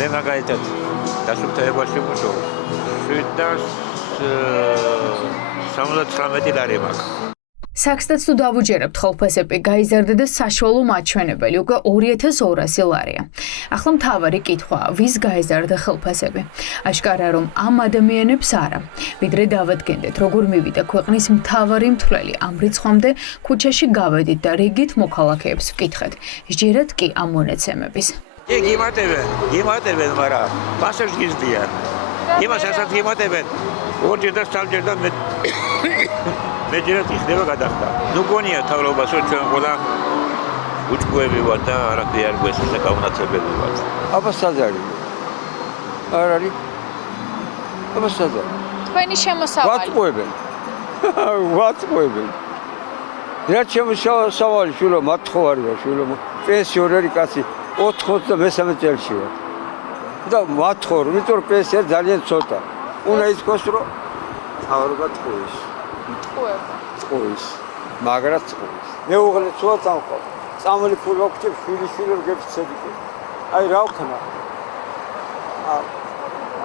მე მაგალითად დასუფთავებაში ვმუშაობ. 779 ლარი მაქვს. Საქსტაც თუ დავუჯერებთ ხელფასები გაიზარდა და საშუალო მაჩვენებელი უკვე 2200 ლარია. ახლა მთავარი კითხვა, ვის გაიზარდა ხელფასები? აშკარა რომ ამ ადამიანებს არა. ვიდრე დავადგენდეთ, როგორ მივიდა ქვეყნის მთავარი მთვლელი ამ რიცხვამდე, ქუჩაში გავედით და რიგით მოქალაქეებს ვკითხეთ. სჯერათ კი ამ მონაცემების. გიმატებენ, მაგრამ პასეჟს გიზდიან. იმას ასაც გიმატებენ. ორჯერ და სამჯერ და მეჯერად იხდება გადახდა. ნუ გონია თავრობას რომ ჩვენ ყველა უჭკუები ვართ და არაფერი არ გვესმის და გაუნაცებელი ვართ. აბა საძარი. არ არის. აბა საძარი. თქვენი შემოსავალი. ვაწყვებენ. რა შემოსავალი შვილო მათხოვარია შვილო. პენსიონერი კაცი 93 წელში ვარ. და მათხოვარ, იმიტომ რომ პენსია ძალიან ცოტა. უნდა ითქვას რომ თავრობა ტყუის. ტყუის. მაგრად ტყუის. მეუღლე ცოტა წამყავ. წამალი ფული ვაქცევ შვილიშვილო გეფცები. აი რა ვქნა.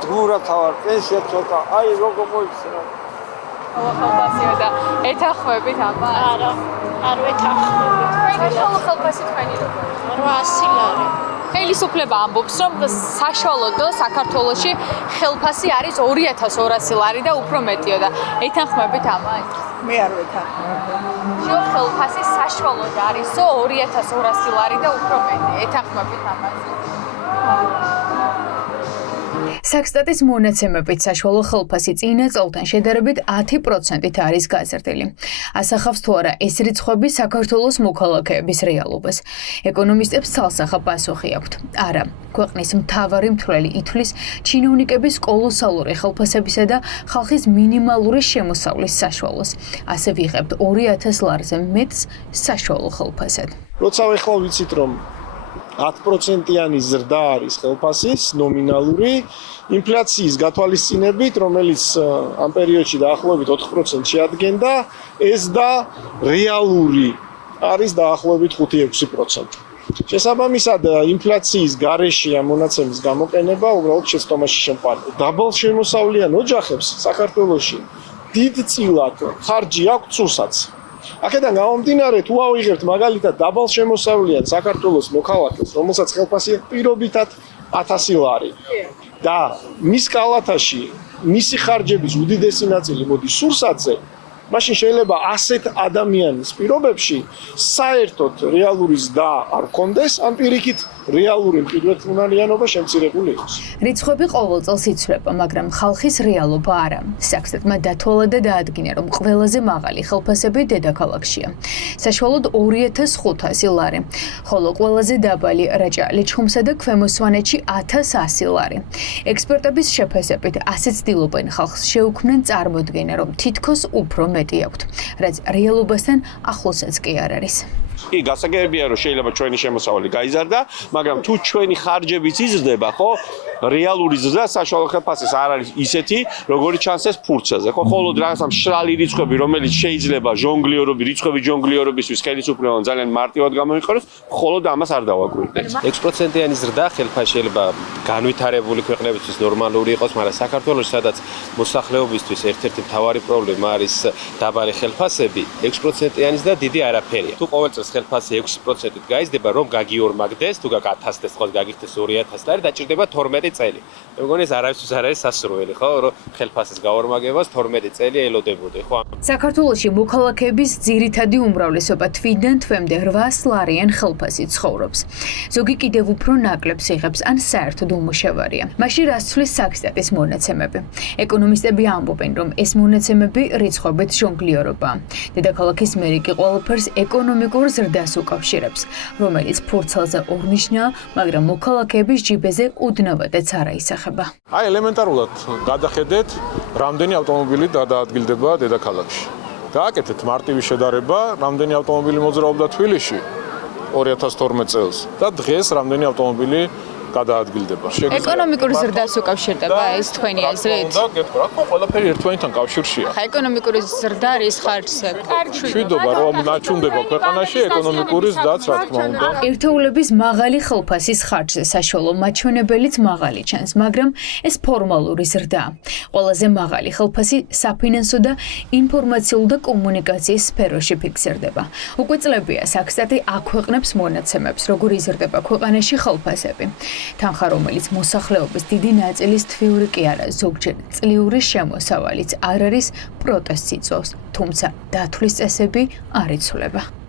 დღურა თავარ პენსია ცოტა. აი როგორ მოიქცევა. ხელფასია და ეთანხმებით აბა? არა, არ ვეთანხმები. საშუალო ხელფასი თქვენი როგორია? 800 ლარი. ხელისუფლება ამბობს, რომ საშუალოდ საქართველოში ხელფასი არის 2200 ლარი და უფრო მეტია და ეთანხმებით ამას? მე არ ვეთანხმები. შო ხელფასი საშუალოდ არის 2200 ლარი და უფრო მეტი. ეთანხმებით ამას? საქსტატის მონაცემებით საშუალო ხელფასი წინა წელთან შედარებით 10%-ით არის გაზრდილი. ასახავს თუ არა ეს რიცხვები საქართველოს მოქალაქეების რეალობას. ეკონომისტებს ცალსახა პასუხი აქვთ. არა, ქვეყნის მთავარი მთვლელი ითვლის ჩინოვნიკების კოლოსალური ხელფასებისა და ხალხის მინიმალური შემოსავლის საშუალოს. ასე ვიღებთ 2000 ლარზე მეტს საშუალო ხელფასად. როცა ახლა ვიცით რომ 10%-იანი ზრდა არის ხელფასის ნომინალური ინფლაციის გათვალისწინებით, რომელიც ამ პერიოდში დაახლოებით 4% შეადგენდა, ეს და რეალური არის დაახლოებით 5-6%. შესაბამისად, ინფლაციის გარეშე ამ მონაცემის გამოყენება უბრალოდ შეცდომაში შემყარდა. დაბალ შემოსავლიან ოჯახებს საქართველოში დიდწილად ხარჯი აქვს ცუსაც. აქედან გამომდინარე, თუ ავიღებთ მაგალითად დაბალ შემოსავლიან საქართველოს მოქალაქეს, რომელსაც ხელფასი პირობითად 1000 ლარი და მის კალათაში მისი ხარჯების უდიდესი ნაწილი მოდის სურსათზე, მაშინ შეიძლება ასეთ ადამიანის პირობებში საერთოდ რეალური ზრდა არ კონდეს, ან პირიქით რეალური მყიდველთმუნალიანობა შემცირებული იყოს. რიცხვები ყოველ წელს იცვლება, მაგრამ ხალხის რეალობა არა. საქსტატმა დათვალა და დაადგინა, რომ ყველაზე მაღალი ხელფასები დედაქალაქშია. საშუალოდ 2500 ლარი, ხოლო ყველაზე დაბალი რაჭა-ლეჩხუმსა და ქვემო სვანეთში 1100 ლარი. ექსპერტების შეფასებით ასეც ცდილობენ ხალხს შეუქმნან წარმოდგენა, რომ თითქოს უფრო მეტი აქვთ, რაც რეალობასთან ახლოსაც კი არ არის. კი, გასაგებია, რომ შეიძლება ჩვენი შემოსავალი გაიზარდა, მაგრამ თუ ჩვენი ხარჯებიც იზრდება, ხო, რეალური ზრდა საშუალო ხელფასის არ არის ისეთი, როგორიც ჩანს ეს ფურცელზე, ხო, ხოლოდ რაღაცა მშრალი რიცხვები, რომელიც შეიძლება რიცხვები ჟონგლიორობისთვის ხელისუფლებამ ძალიან მარტივად გამოიყენოს, ხოლოდ ამას არ დავაკვირდეთ. 6%-იანი ზრდა ხელფასში შეიძლება განვითარებული ქვეყნებისთვის ნორმალური იყოს, მაგრამ საქართველოში, სადაც მოსახლეობისთვის ერთ-ერთი მთავარი პრობლემა არის დაბალი ხელფასები, 6%-იანის და დიდი არაფერია. თუ ყოველ წელს ხელფასი 6%-ით გაიზრდება, რომ გაგიორმაგდეს, თუ გაგ1000-დეს, ხო, გაგიხდეს 2000 ლარი, დაჭირდება 12 წელი. მე მგონი ეს არავისთვის არ არის სასურველი, ხო, რომ ხელფასის გაორმაგებას 12 წელი ელოდებოდი, ხო? საქართველოში მოქალაქეების ძირითადი უმრავლესობა თვიდან თვემდე 800 ლარიან ხელფასით ცხოვრობს. ზოგი კიდევ უფრო ნაკლებს იღებს, ან საერთოდ უმუშევარია. მაშინ რას ცვლის საქსტატის მონაცემები? ეკონომისტები ამბობენ, რომ ეს მონაცემები რიცხვებით ჟონგლიორობაა. დედაქალაქის მერი კი ყველაფერს ეკონომიკურ ზრდას უკავშირებს, რომელიც ფურცელზე ორნიშნაა, მაგრამ მოქალაქეების ჯიბეზე უდნავადაც არ აისახება. აი ელემენტარულად გადახედეთ, რამდენი ავტომობილი გადაადგილდება დედაქალაქში. გააკეთეთ მარტივი შედარება, რამდენი ავტომობილი მოძრაობდა თბილისში 2012 წელს და დღეს რამდენი ავტომობილი გადაადგილდება. ეკონომიკურ ზრდას უკავშირდება ეს თქვენი აზრით? რა გეტყვი, რა თქმა უნდა, ყველაფერი ერთმანეთთან კავშირშია. ხა ეკონომიკური ზრდა რის ხარჯზე? შვიდობა რომ ნაჩუნდება ქვეყანაში ეკონომიკური ზრდაც რა თქმა უნდა. ერთეულების მაღალი ხილფასის ხარჯზე საშუალო მაჩვენებელიც მაღალი ჩანს, მაგრამ ეს ფორმალური ზრდაა. ყველაზე მაღალი ხილფასი საფინანსო და ინფორმაციულ და კომუნიკაციის სფეროში ფიქსირდება. უკვე წლებია საქსტატი აქვეყნებს მონაცემებს, როგორ იზრდება ქვეყანაში ხილფასები. თანხა, რომელიც მოსახლეობის დიდი ნაწილის თვიური კი არა, ზოგჯერ წლიური შემოსავალიც არ არის, პროტესტს იწვევს, თუმცა დათვლის წესები არ იცვლება.